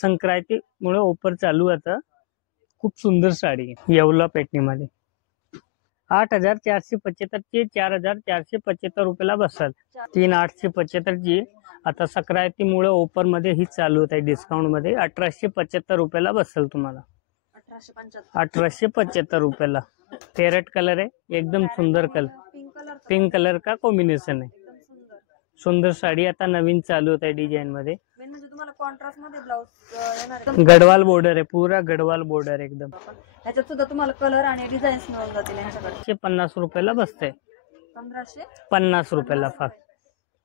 संक्रांतीमुळे offer चालू आता। खूप सुंदर साडी येवला पेटणीमध्ये 8475 ची 4475 रुपयाला बसाल। 3875 ची आता संक्रांतीमुळे ऑफर मध्ये ही चालू होत आहे डिस्काउंट मध्ये 1875 रुपयाला बसाल तुम्हाला। 1875 रुपयाला पॅरेट कलर आहे एकदम सुंदर कलर पिंक कलर का कॉम्बिनेशन है। सुंदर साड़ी आता नवीन चालू होता है डिजाइन मध्ये। म्हणजे तुम्हाला कॉन्ट्रास्ट मध्ये ब्लाउज येणार आहे। गडवाल बॉर्डर है पूरा गडवाल बॉर्डर एकदम। ह्याच्यात सुद्धा तुम्हाला कलर आणि डिझाईन्स मिळून जातील यांच्याकडे। 50 रुपयाला बसते 1550 रुपयाला फक्त।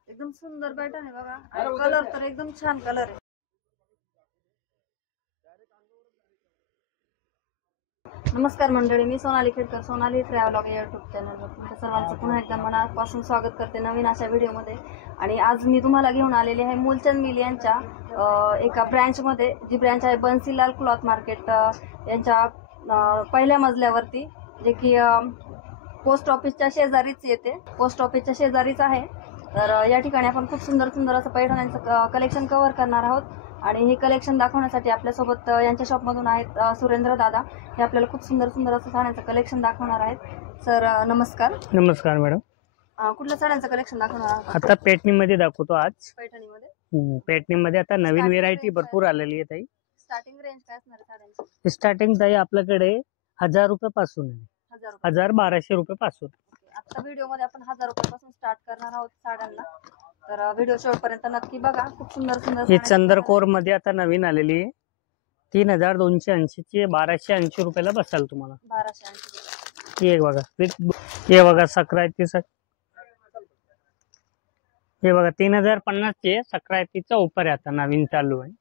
एकदम सुंदर पॅटर्न आहे बघा आणि कलर तर एकदम छान कलर आहे। नमस्कार मंडळी, मी सोनाली खेडकर, सोनाली ट्रॅव्हलॉग या यूट्यूब चॅनलवर तुमच्या सर्वांचं पुन्हा एकदा मनापासून स्वागत करते नवीन अशा व्हिडिओमध्ये। आणि आज मी तुम्हाला घेऊन आलेली आहे मूलचंद मिल यांच्या एका ब्रँचमध्ये, जी ब्रँच आहे बन्सीलाल क्लॉथ मार्केट यांच्या पहिल्या मजल्यावरती, जे की पोस्ट ऑफिसच्या शेजारीच येते, पोस्ट ऑफिसच्या शेजारीच आहे। तर या ठिकाणी आपण खूप सुंदर सुंदर असं पैठण्यांचं कलेक्शन कव्हर करणार आहोत। आणि हे कलेक्शन दाखवण्यासाठी आपल्यासोबत यांच्या शॉपमधून आहेत सुरेंद्र दादा। हे आपल्याला खूप सुंदर सुंदर असं साड्यांचं कलेक्शन दाखवणार आहेत। सर नमस्कार। नमस्कार मॅडम। कुठल्या साड्यांचं कलेक्शन दाखवणार आहात? आता पेटणीमध्ये दाखवतो आज। पैठणीमध्ये पेटणीमध्ये आता नवीन व्हेरायटी भरपूर आलेली आहे ताई। स्टार्टिंग रेंज काय असणार आहे साड्यांची? स्टार्टिंग ताई आपल्याकडे 1000 रुपयापासून आहे, 1200 रुपयापासून। आता व्हिडिओ मध्ये आपण 1000 रुपयापासून स्टार्ट करणार आहोत साड्यांना, तर व्हिडिओ शेवटपर्यंत नक्की बघा। खूप सुंदर सुंदर ही चंद्रकोर मध्ये आता नवीन आलेली आहे 3280 ची 1280 रुपयाला बसाल तुम्हाला। 1280 हे बघा, हे बघा संक्रांतीसाठी, हे बघा 3050 चे संक्रांतीचा ऑफर आहे आता नवीन चालू आहे।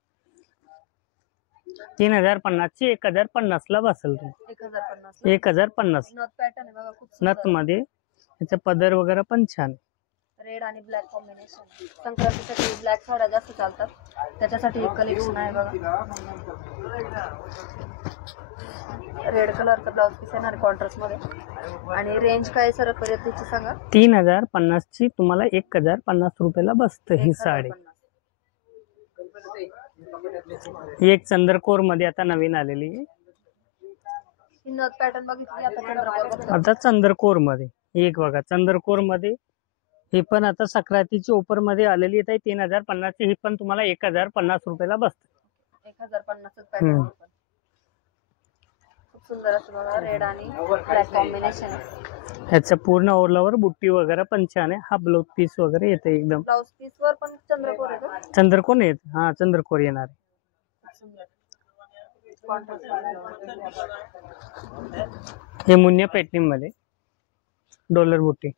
3050 ची 1050 ला बसेल तुम्ही। 1050 नथ पॅटर्न आहे बघा, खूप नथ मध्ये याचा पदर वगैरे पण छान। रेड आणि ब्लॅक कॉम्बिनेशन, संक्रांतीसाठी ब्लॅक साड्या जास्त चालतात, त्याच्यासाठी एक कलेक्शन आहे बघा। रेड कलरचा ब्लाउज पीस येणार कॉन्ट्रास्ट मध्ये। आणि रेंज काय सर परत त्याची सांगा? 3050 ची तुम्हाला 1050 रुपयाला बसते ही साडी। ही एक चंद्रकोर मध्ये आता नवीन आलेली आहे। ही नथ पॅटर्न बघितली आता चंद्रकोर मध्ये। एक बघा चंद्रकोर मध्ये ही पण आता संक्रांतीची ऑफर मध्ये आलेली आहे। 3050 ची ही पण तुम्हाला 1050 रुपयाला बसते। 1050 पॅटर्न खूप सुंदर असं बघा, रेड आणि ब्लॅक कॉम्बिनेशन। ह्याचं पूर्ण ऑल ओव्हर बुट्टी वगैरे पण छान आहे। हा ब्लाउज पीस वगैरे येते एकदम। ब्लाउज पीस वर पण चंद्रकोर आहे का? चंद्रकोर येत, हा चंद्रकोर येणार। हे मुन्या पॅटर्न मध्ये डॉलर बुट्टी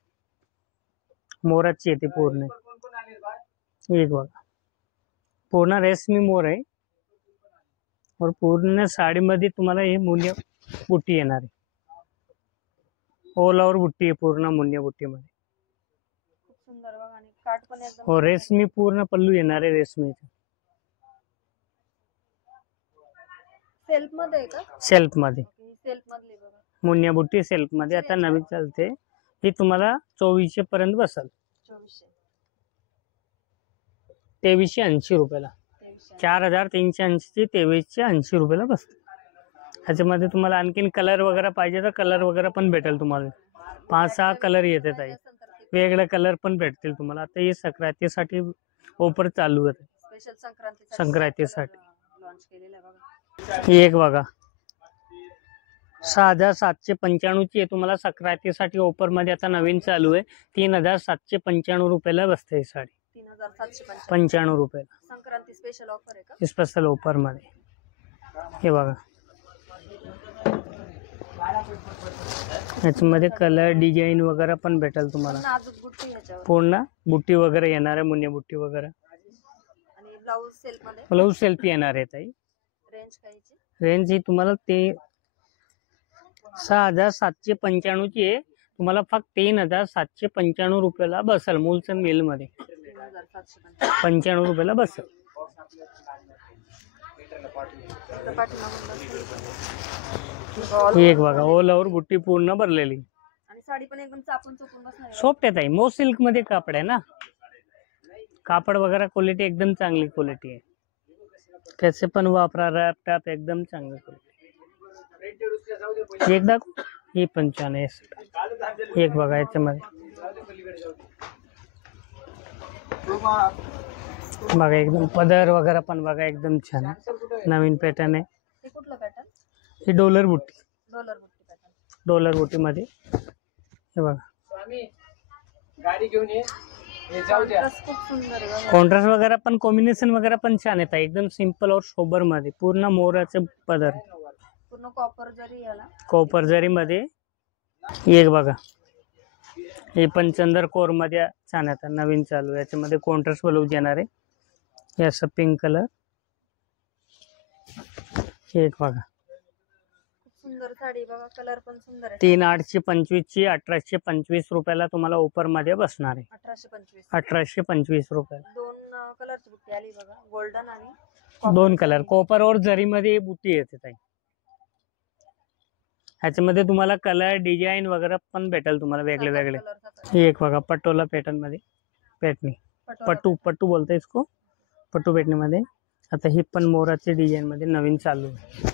मोराची येते पूर्ण। एक बघा पूर्ण रेशमी मोर आहे और पूर्ण साड़ी मध्ये तुम्हाला हे मुन्या बुट्टी येणार आहे। ऑल ओव्हर बुट्टी आहे पूर्ण मुन्या बुट्टी मध्ये। खूप सुंदर बघा, आणि काट पण एकदम और रेशमी पूर्ण पल्लू येणार आहे रेशमीचा। सेल्फ मध्ये आहे का? सेल्फ मध्ये, सेल्फ मधली बघा मुन्या बुट्टी सेल्फ मध्ये आता नवीन चालते। ही तुम्हाला 2400 पर्यंत बसाल। 2380 रुपयाला। 4380 ची 2380 रुपयाला बसते। ह्याच्यामध्ये तुम्हाला आणखीन कलर वगैरे पाहिजे तर कलर वगैरे पण भेटेल तुम्हाला। 5-6 कलर येतात आहे, वेगळे कलर पण भेटतील तुम्हाला। आता ही संक्रांतीसाठी ऑफर चालू आहे, स्पेशल संक्रांतीसाठी लॉन्च केलेला आहे बघा। ही एक बघा 6795 ची तुम्हाला संक्रांतीसाठी ऑफर मध्ये आता नवीन चालू आहे। 3795 रुपयाला बसते ही साडी। 3795 रुपयाला संक्रांती स्पेशल ऑफर आहे का? स्पेशल ऑफर मध्ये हे बघा। याच्यामध्ये कलर डिझाईन वगैरे पण भेटेल तुम्हाला। नाजूक बुट्टी ह्याच्यावर पूर्ण बुट्टी वगैरे येणार आहे, मुन्या बुट्टी वगैरे। आणि ब्लाउज सेल्फ मध्ये, ब्लाउज सेल्फ येणार आहे ताई। रेंज कायची? रेंज ही तुम्हाला ते 6795 ची आहे, तुम्हाला फक्त 3795 रुपयाला बसेल मूलचंद मिल मध्ये। 95 रुपयाला बसेल। एक बघा ऑल ओव्हर बुट्टी पूर्ण भरलेली, आणि साडी पण एकदम चापून चुपून बसणार। सॉफ्ट आहे ताई, मो सिल्क मध्ये कापड आहे ना, कापड वगैरे क्वालिटी एकदम चांगली क्वालिटी आहे। कैसे पण वापरा, रॅप टॅप एकदम चांगलं क्वालिटी. एक दाखव, ही पण छान आहे. एक बघा याच्यामध्ये बघा एकदम पदर वगैरे पण बघा एकदम छान आहे. नवीन पॅटर्न आहे. हे कुठलं पॅटर्न? ही डॉलर बुट्टी. डॉलर बुट्टी पॅटर्न. डॉलर बुट्टी मध्ये हे बघा गाडी घेऊन ये. हे जाऊ द्या. खूप सुंदर आहे बघा. कॉन्ट्रास्ट वगैरे पण कॉम्बिनेशन वगैरे पण छान येतात. एकदम सिंपल और सोबर मध्ये पूर्ण मोराचे पदर, पूर्ण कॉपर जरी याला. कॉपर जरी मध्ये. एक बघा हे पण चंदर कोर मध्ये छान येतात. नवीन चालू याच्यामध्ये कॉन्ट्रास्ट ब्लाउज येणार आहे. हे असं पिंक कलर. एक बघा खूप सुंदर साडी बघा. कलर पण सुंदर आहे. 3825 ची 1825 रुपयाला तुम्हाला ऑफर मध्ये बसणार आहे. 1825. 1825 रुपयाला. दोन कलरची बुट्टी आली बघा, गोल्डन आणि दोन कलर कॉपर और जरी मध्ये बुट्टी येते ताई. ह्याच्यामध्ये तुम्हाला कलर डिझाईन वगैरे पण भेटेल तुम्हाला वेगळे वेगळे. हे एक बघा पटोला पॅटर्न मध्ये पेटणी, पट्टू बोलते इसको, पट्टू पेटणी मध्ये. आता ही पण मोराचे डिझाईन मध्ये नवीन चालू आहे.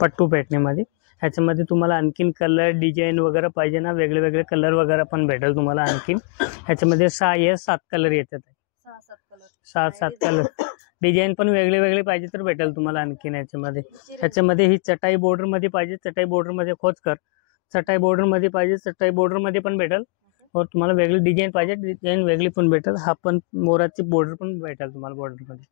पट्टू पेटणी मध्ये. ह्याच्यामध्ये तुम्हाला आणखीन कलर डिझाईन वगैरे पाहिजे ना, वेगळे वेगळे कलर वगैरे पण भेटेल तुम्हाला आणखीन. ह्याच्यामध्ये 6 या 7 कलर येतात. 6-7 कलर. डिझाईन पण वेगळे वेगळे पाहिजे तर भेटेल तुम्हाला आणखीन ह्याच्यामध्ये. ह्याच्यामध्ये ही चटाई बॉर्डर मध्ये पाहिजे, चटाई बॉर्डर मध्ये खोच कर. चटाई बॉर्डर मध्ये पाहिजे, चटाई बॉर्डर मध्ये पण भेटेल. और तुम्हाला वेगळी डिझाईन पाहिजे, डिझाईन वेगळी पण भेटेल. हा पण मोराची बॉर्डर पण भेटेल तुम्हाला बॉर्डर मध्ये.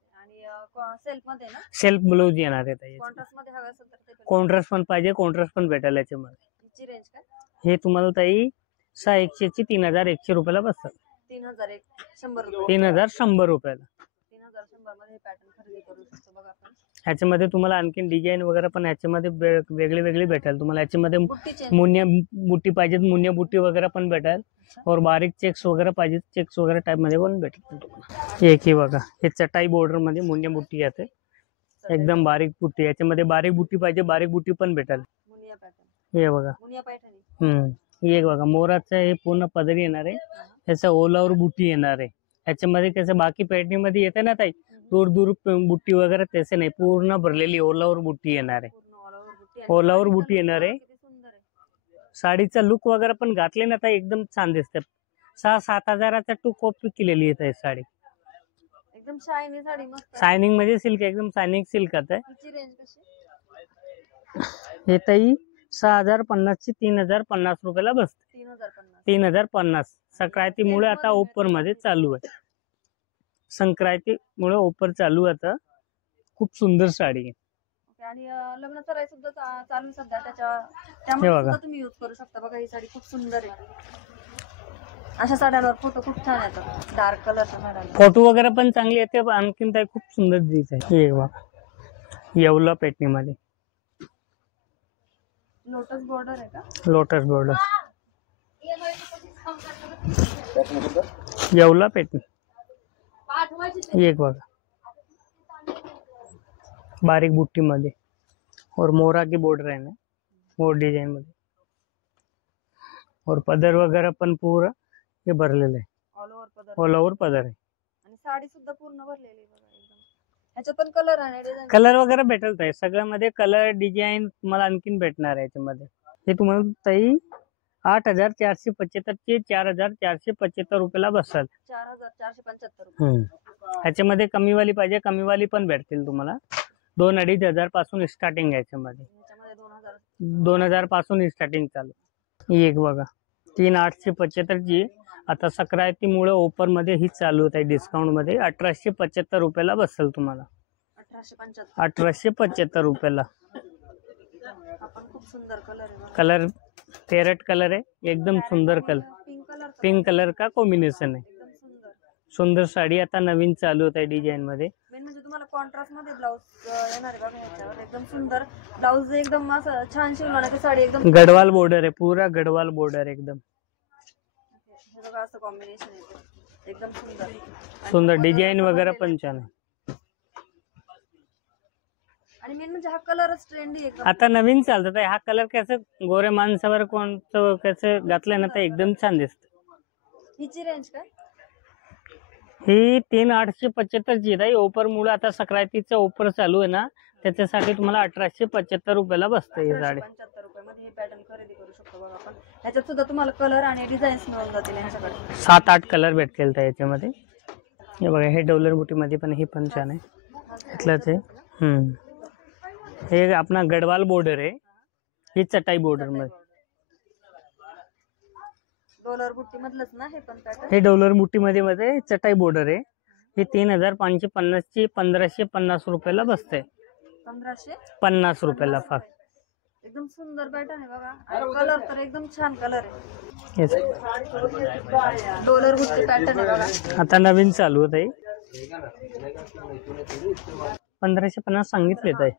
सेल्फ मध्ये ना, सेल्फ ब्लाउज येणार आहे ताई. कॉन्ट्रास्ट मध्ये हवं असेल तर ते पण. कॉन्ट्रास्ट पण पाहिजे, कॉन्ट्रास्ट पण भेटेल याच्यामध्ये. हिची रेंज काय? हे तुम्हाला ताई 6100 ची 3100 रुपयाला बसतात. 3100 रुपये. 3100 रुपयाला. 3100 मध्ये हे पॅटर्न खरेदी करू शकतो बघा आपण. ह्याच्यामध्ये तुम्हाला आणखीन डिझाईन वगैरे पण ह्याच्यामध्ये वेगळी वेगळी भेटेल तुम्हाला. ह्याच्यामध्ये बुट्टी चेंज. मुन्या बुट्टी पाहिजे, मुन्या बुट्टी वगैरे पण भेटेल. और बारीक चेक्स वगैरे पाहिजे, चेक्स वगैरे टाइप मध्ये पण भेटेल. एक ही बघा हे चटाई बॉर्डर मध्ये मुन्या बुट्टी येते. एकदम बारीक बुट्टी. याच्यामध्ये बारीक बुट्टी पाहिजे, बारीक बुट्टी पण भेटेल. मुनिया पॅटर्न. हे बघा मुनिया पैठणी. हे एक बघा मोराचं हे पूर्ण पदरी येणार आहे. त्याचा ओलावर बुट्टी येणार आहे. याच्यामध्ये कसं बाकी पैठणी मध्ये येते ना ताई, दूर दूर बुट्टी वगैरे तसे नाही, पूर्ण भरलेली ओलावर बुट्टी येणार आहे. ओलावर बुट्टी येणार आहे. साडीचा लुक वगैरे पण घातले ना ताई एकदम छान दिसते. 6-7 हजाराचा टू कॉपी केलेली आहे ताई साडी. एकदम शायनी साडी मस्त. शायनिंग मध्ये सिल्क, एकदम शायनिंग सिल्क आहे. हिची रेंज कशी? हे ताई 6050 ची 3050 रुपयाला बसते. 3050. 3050. संक्रांतीमुळे आता ऑफर मध्ये चालू आहे. संक्रांतीमुळे ऑफर चालू आहे आता. खूप सुंदर साडी आहे. ओके. आणि लग्न सराई सुद्धा चालू आहे सध्या, त्यामुळे बघा. सुद्धा तुम्ही यूज करू शकता बघा. ही साडी खूप सुंदर आहे. अशा साड्यांवर फोटो खूप छान येतात, डार्क कलरच्या साड्यांवर. फोटो वगैरे पण चांगली येते. आणखीन ताई खूप सुंदर दिसत आहे. हे बघा येवला पेटणी मध्ये लोटस बॉर्डर आहे का? Lotus border. येवला पेटणी. एक बघा बारीक बुट्टी मध्ये और मोरा की बॉर्डर आहे ना, मोर डिजाइन मध्ये. और पदर वगैरे पण पूरा हे भरलेलं आहे. ऑल ओव्हर पदर. ऑल ओव्हर पदर आहे. आणि साडी सुद्धा पूर्ण भरलेली आहे बघा एकदम. ह्याच्यात पण कलर आणि डिझाईन. कलर वगैरे भेटेल ताई सगळ्यामध्ये. कलर डिझाईन तुम्हाला आणखीन भेटणार आहे याच्यामध्ये. हे तुम्हाला ताई 8475 चे 4475 रुपयाला बसाल. 4475 रुपये. ह्याच्यामध्ये कमीवाली पाहिजे, कमीवाली पण भेटतील तुम्हाला. 2-2.5 हजार पासून स्टार्टिंग आहे याच्यामध्ये. 2000 पासून स्टार्टिंग चालू. ही एक बघा 3875 ची आता संक्रांतीमुळे ऑफर मध्ये ही चालू होत आहे. डिस्काउंट मध्ये 1875 रुपयाला बसेल तुम्हाला. 1875 रुपयाला. आपण खूप सुंदर कलर आहे. कलर पॅरेट कलर आहे, एकदम सुंदर colour. Pink colour. Pink colour का कॉम्बिनेशन आहे. एकदम सुंदर. सुंदर साडी आता नवीन चालू होत आहे डिझाईन मध्ये. मेन म्हणजे तुम्हाला कॉन्ट्रास्ट मध्ये ब्लाउज येणार आहे बघा ह्याच्यावर. एकदम सुंदर ब्लाउज, एकदम असं छान शिवलं ना की साडी एकदम. गडवाल बॉर्डर आहे, पूरा गडवाल बॉर्डर एकदम. हे बघा असं कॉम्बिनेशन येते एकदम सुंदर. सुंदर डिझाईन वगैरे पण छान आहे. आणि मेन म्हणजे हा कलरच ट्रेंडी आहे. आता नवीन चालतात आहे हा कलर. कसं गोरे माणसावर कोणतं कसं घातलं ना तर एकदम छान दिसत. हिची रेंज काय? ही 3,875 ची आहे. ऑफर मुळे आता सक्रांतीचं ऑफर चालू आहे ना, त्याच्यासाठी तुम्हाला 1,875 रुपयाला बसते ही साडी. 175 रुपयामध्ये हे पॅटर्न खरेदी करू शकतो बघा आपण. ह्याच्यात सुद्धा तुम्हाला कलर आणि डिझाईन्स मिळून जातील यांच्याकडे. 7-8 कलर भेटतील त्या याच्यामध्ये. हे बघा, हे डॉलर बुटी मध्ये पण ही पण छान आहे. इथलंच आहे. हे आपला गडवाल बॉर्डर आहे. ही चटाई बॉर्डर मध्ये. डॉलर बुट्टी मधलंच ना हे पण पॅटर्न. हे डॉलर बुटी मध्ये चटाई बॉर्डर आहे. ही 3,550 ची 1,550 रुपयाला बसते. 1,550 रुपयाला फक्त. एकदम सुंदर पॅटर्न आहे बघा. आणि कलर तर एकदम छान कलर आहे. येस. डॉलर बुट्टी पॅटर्न आहे बघा. आता नवीन चालू होत आहे. 1,550 सांगितले आहे.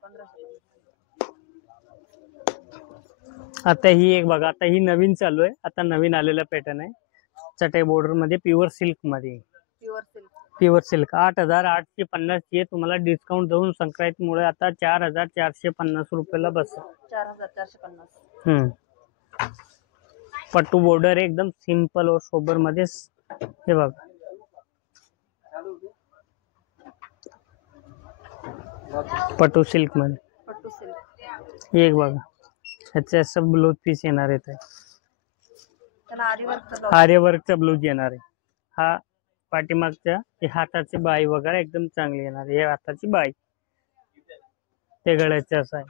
आता ही एक बघा, आता ही नवीन चालू आहे. आता नवीन आलेला पॅटर्न आहे. चटाई बॉर्डर मध्ये प्युअर सिल्क मध्ये. प्युअर सिल्क 8,850 ची तुम्हाला डिस्काउंट देऊन संक्रांतीमुळे आता 4,450 रुपयाला बस. 4,450. पट्टू बॉर्डर एकदम सिंपल और सोबर मध्ये. हे बघा, पट्टू सिल्क मध्ये. पट्टू सिल्क. एक बघा, ह्याचे असं ब्लाउज पीस येणार आहे. त्याला आर्यवर्कचा ब्लाउज येणार आहे. हा पाठीमागच्या हे हाताची बाई वगैरे एकदम चांगली येणार आहे. हे हाताची बाई, ते गळ्याचे असं आहे.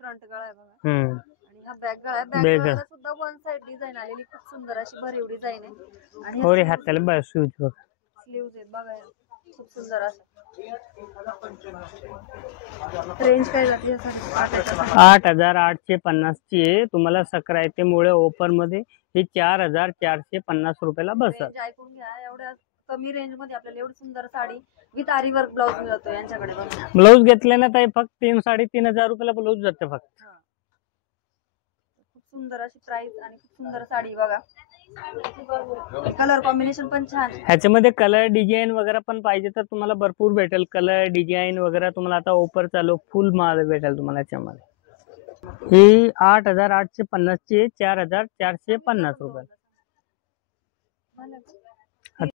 फ्रंट गळा आहे बघा. आणि हा बॅक गळा आहे. बॅक गळ्याला सुद्धा वन साइड डिझाइन आलेली, खूप सुंदर अशी भरीव डिझाइन आहे. आणि और हाताला बाय स्लीव्ज बघा. स्लीव्ज आहेत बघा, खूप सुंदर असं. रेंज काय जाते या साडीची? 8,850 ची आहे. तुम्हाला सक्रांतीमुळे ऑफर मध्ये ही 4,450 रुपयाला बसत. रेंज ऐकून घ्या. एवढ्या कमी रेंज मध्ये आपल्याला एवढी सुंदर साडी विथ आरी वर्क ब्लाउज मिळतो यांच्याकडे बघा. ब्लाउज घेतले ना ताई फक्त 3,500 रुपयाला ब्लाउज जाते फक्त. खूप सुंदर अशी प्राइस आणि खूप सुंदर साडी बघा. कलर कॉम्बिनेशन पण छान. ह्याच्यामध्ये कलर डिझाईन वगैरे पण पाहिजे तर तुम्हाला भरपूर भेटेल. कलर डिझाईन वगैरे तुम्हाला आता ऑफर चालू फुल माल भेटेल तुम्हाला याच्यामध्ये. ही 8,850 ची 4,450 रुपये.